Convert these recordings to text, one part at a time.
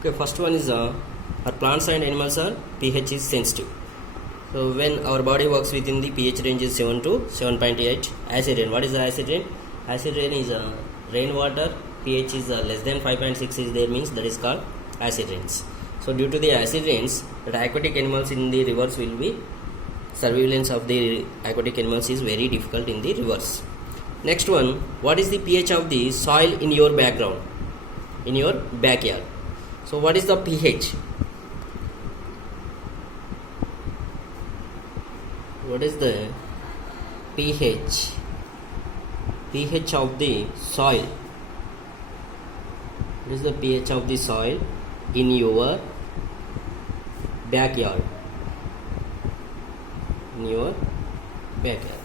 Okay, first one is our plants and animals are pH is sensitive. So when our body works within the pH range is 7 to 7.8. Acid rain. What is the acid rain? Acid rain is rainwater. pH is less than 5.6 is there, means that is called acid rains. So due to the acid rains, the aquatic animals in the rivers will be, surveillance of the aquatic animals is very difficult in the rivers. Next one, what is the pH of the soil in your background, in your backyard? So what is the pH? What is the pH? pH of the soil. What is the pH of the soil in your backyard? In your backyard.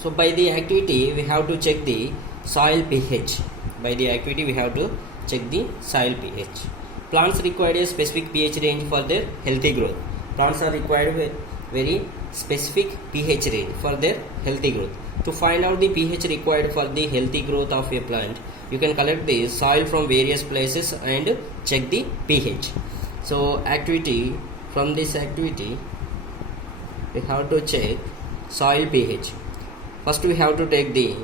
So by the activity we have to check the soil pH. By the activity we have to check the soil pH. Plants require a specific pH range for their healthy growth. Plants are required a very specific pH range for their healthy growth. To find out the pH required for the healthy growth of a plant, you can collect the soil from various places and check the pH. So activity, from this activity we have to check soil pH. First we have to take the,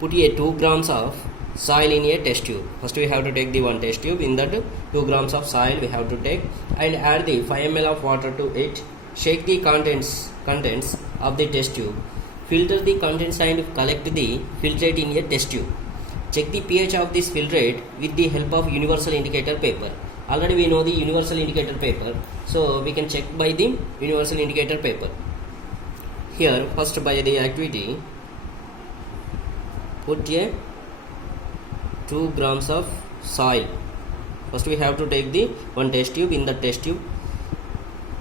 put a 2 grams of soil in a test tube. First we have to take the one test tube. In that 2 grams of soil we have to take and add the 5 ml of water to it. Shake the contents of the test tube. Filter the contents and collect the filtrate in a test tube. Check the pH of this filtrate with the help of universal indicator paper. Already we know the universal indicator paper, so we can check by the universal indicator paper. Here first by the activity, put a 2 grams of soil. First we have to take the one test tube. In the test tube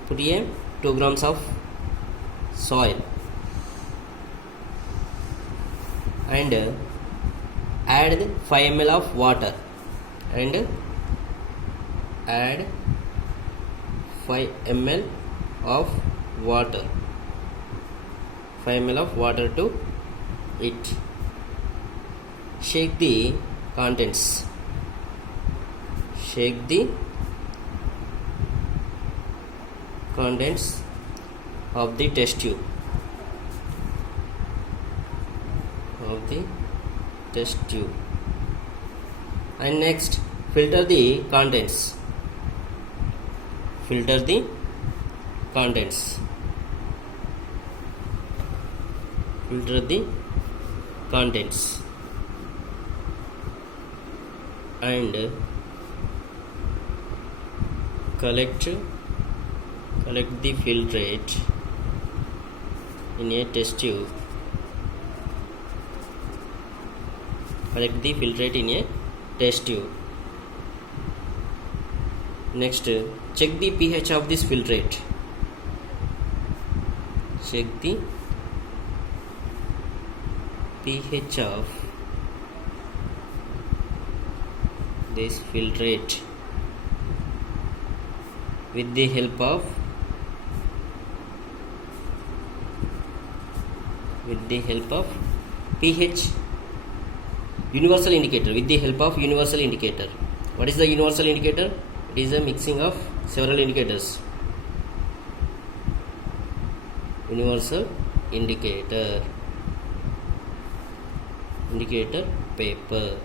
put a 2 grams of soil and add 5 ml of water and add 5 ml of water, 5 ml of water to it. Shake the contents, shake the contents of the test tube, of the test tube, and next filter the contents, filter the contents, filter the contents and collect the filtrate in a test tube. Collect the filtrate in a test tube. Next, check the pH of this filtrate. Check the pH of this filtrate with the help of pH universal indicator, with the help of universal indicator. What is the universal indicator? It is a mixing of several indicators. Universal indicator paper.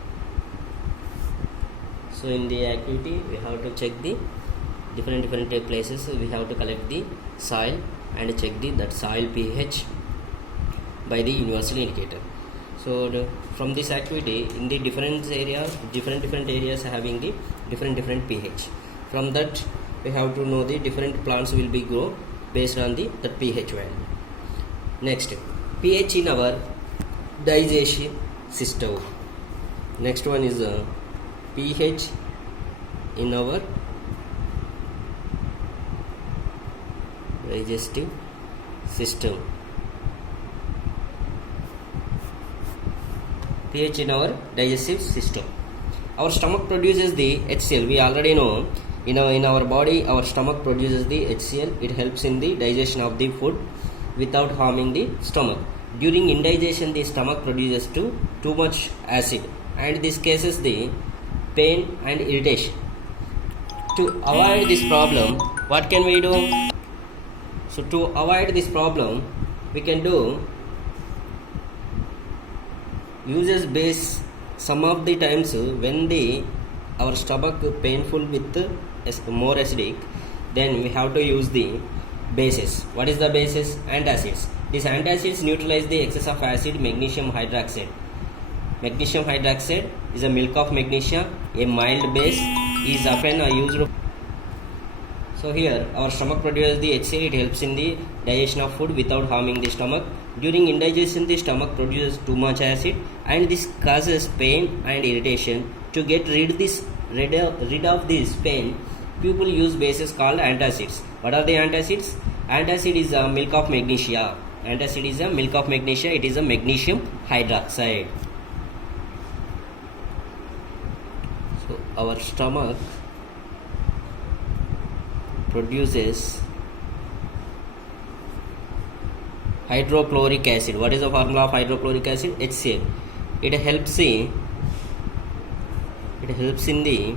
So in the activity we have to check the different places. We have to collect the soil and check that soil pH by the universal indicator. So from this activity, in the different areas having the different pH. From that we have to know the different plants will be grow based on the that pH value. Next, pH in our digestion system. Next one is pH in our digestive system. pH in our digestive system. Our stomach produces the HCl. We already know in our body our stomach produces the HCl. It helps in the digestion of the food without harming the stomach. During indigestion, the stomach produces too much acid, and this causes the pain and irritation. To avoid this problem, what can we do? So to avoid this problem, we can do uses base. Some of the times when our stomach painful with more acidic, then we have to use the bases. What is the bases? Antacids. These antacids neutralize the excess of acid magnesium hydroxide. Magnesium hydroxide is a milk of magnesia. A mild base is often used. So here our stomach produces the HCl. It helps in the digestion of food without harming the stomach. During indigestion, the stomach produces too much acid, and this causes pain and irritation. To get rid of this pain, people use bases called antacids. What are the antacids? Antacid is a milk of magnesia. Antacid is a milk of magnesia. It is a magnesium hydroxide. So our stomach produces hydrochloric acid. What is the formula of hydrochloric acid? HCl. It helps in the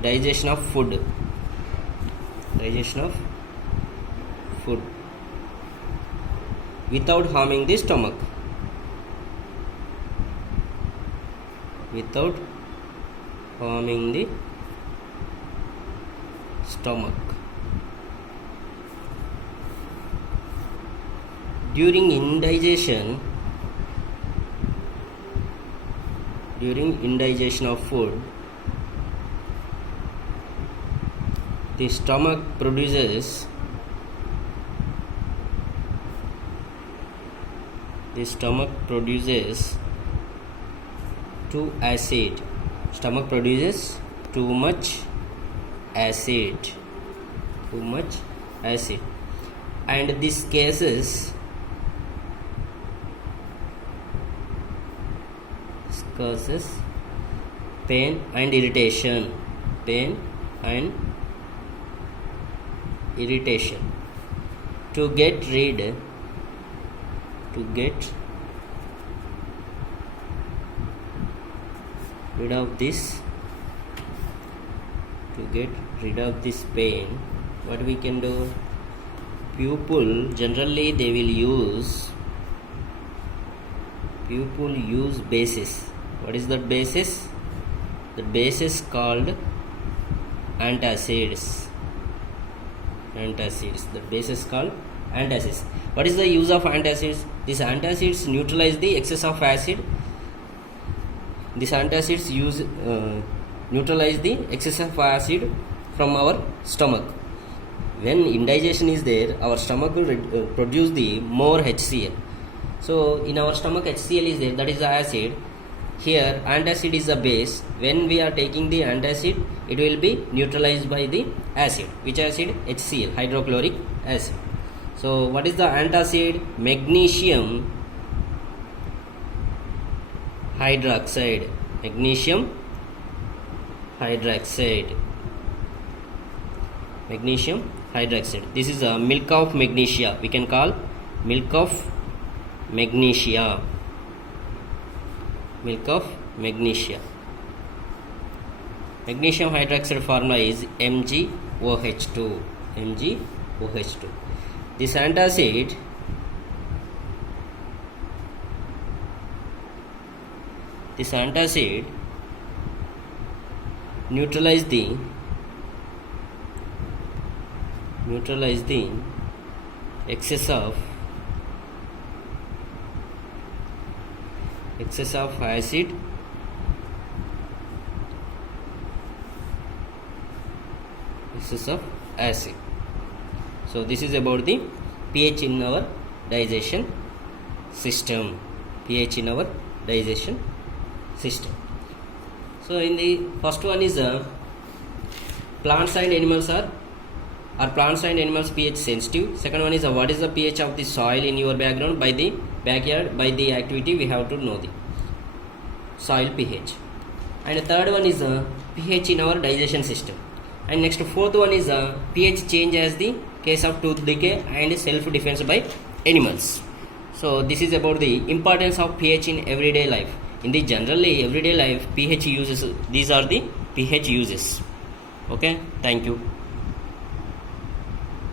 digestion of food. Without harming the stomach. During indigestion of food, the stomach produces too much acid, and this causes pain and irritation. To get rid of this pain, what we can do? People generally they will use bases. What is that basis? The basis called antacids. The basis called antacids. What is the use of antacids? These antacids neutralize the excess of acid. These antacids neutralize the excess of acid from our stomach. When indigestion is there, our stomach will produce the more HCl. So in our stomach HCl is there, that is the acid. Here antacid is the base. When we are taking the antacid, it will be neutralized by the acid. Which acid? HCl, hydrochloric acid. So what is the antacid? Magnesium hydroxide. Magnesium hydroxide. This is a milk of magnesia. We can call milk of magnesia. Magnesium hydroxide formula is MgOH2. This antacid neutralize the excess of acid So this is about the pH in our digestion system. So in the first one is plants and animals are plants and animals pH sensitive. Second one is what is the pH of the soil in your background? By the backyard, by the activity we have to know the soil pH. And the third one is pH in our digestion system. And next fourth one is pH change as the case of tooth decay and self defense by animals. So this is about the importance of pH in everyday life. In the generally everyday life, pH uses, these are the pH uses. Okay, thank you.